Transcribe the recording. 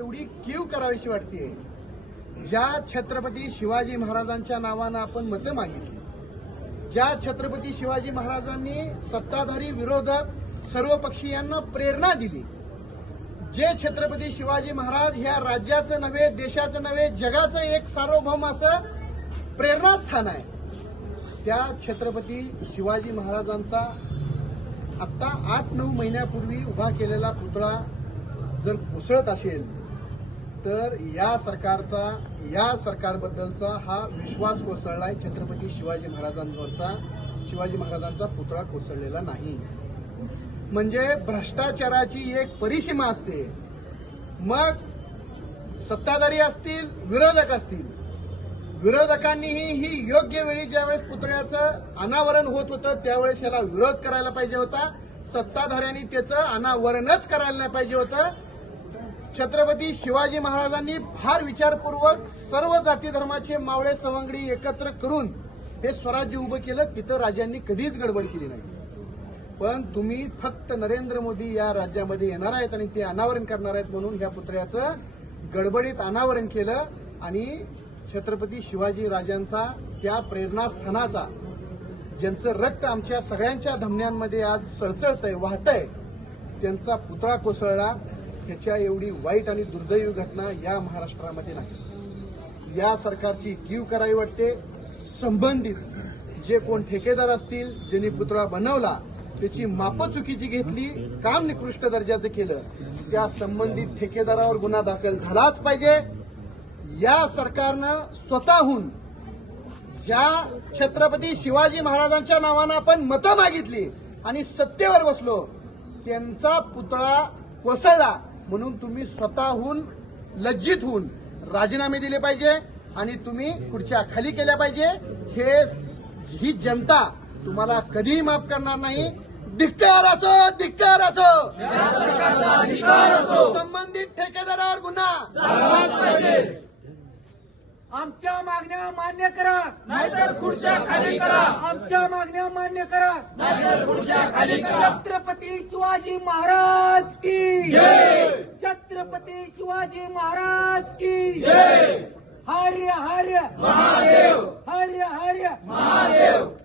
एवढी कीव करावीशी वाटते ज्या छत्रपती शिवाजी महाराजांच्या नावानं आपण मतं मागितली ज्या छत्रपती शिवाजी महाराजांनी सत्ताधारी विरोधक सर्व पक्षीयांना प्रेरणा दिली जे छत्रपती शिवाजी महाराज ह्या राज्याचं नव्हे देशाचं नव्हे जगाचं एक सार्वभौम असं प्रेरणास्थान आहे. त्या छत्रपती शिवाजी महाराजांचा आत्ता आठ नऊ महिन्यापूर्वी उभा केलेला पुतळा जर कोसळत असेल तर या सरकारचा या सरकारबद्दलचा हा विश्वास कोसळलाय छत्रपती शिवाजी महाराजांवरचा. शिवाजी महाराजांचा पुतळा कोसळलेला नाही. म्हणजे भ्रष्टाचाराची एक परिसीमा असते. मग सत्ताधारी असतील विरोधक असतील. विरोधकांनीही ही योग्य वेळी ज्यावेळेस पुतळ्याचं अनावरण होत होतं त्यावेळेस याला विरोध करायला पाहिजे होता. सत्ताधाऱ्यांनी त्याचं अनावरणच करायला नाही पाहिजे होतं. छत्रपती शिवाजी महाराजांनी फार विचारपूर्वक सर्व जाती धर्माचे मावळे सवंगडी एकत्र करून हे स्वराज्य उभं केलं तिथं राजांनी कधीच गडबड केली नाही. पण तुम्ही फक्त नरेंद्र मोदी या राज्यामध्ये येणार आहेत आणि ते अनावरण करणार आहेत म्हणून ह्या पुतळ्याचं गडबडीत अनावरण केलं आणि छत्रपती शिवाजी राजांचा त्या प्रेरणास्थानाचा ज्यांचं रक्त आमच्या सगळ्यांच्या धमन्यांमध्ये आज सळसळतंय वाहतंय त्यांचा पुतळा कोसळला. ह्याच्या एवढी वाईट आणि दुर्दैवी घटना या महाराष्ट्रामध्ये नाही. या सरकारची कीव करावी वाटते. संबंधित जे कोण ठेकेदार असतील ज्यांनी पुतळा बनवला त्याची मापं चुकीची घेतली काम निकृष्ट दर्जाचं केलं त्या संबंधित ठेकेदारावर गुन्हा दाखल झालाच पाहिजे. या सरकारनं स्वतःहून ज्या छत्रपती शिवाजी महाराजांच्या नावानं आपण मतं मागितली आणि सत्तेवर बसलो त्यांचा पुतळा कोसळला म्हणून तुम्ही स्वतःहून लज्जित होऊन राजीनामे दिले पाहिजे आणि तुम्ही खुर्च्या खाली केल्या पाहिजे. हे ही जनता तुम्हाला कधीही माफ करणार नाही. धिक्कार असो धिक्कार असो. संबंधित ठेकेदारावर गुन्हा. आमच्या मागण्या मान्य करा. नाहीतर खुर्च्या खाली करा. आमच्या मागण्या मान्य करा. नाहीतर खुर्च्या खाली करा. छत्रपती शिवाजी महाराज की जय! छत्रपती शिवाजी महाराज की जय! हर्य हर्य महादेव! हर्य हर्य महादेव!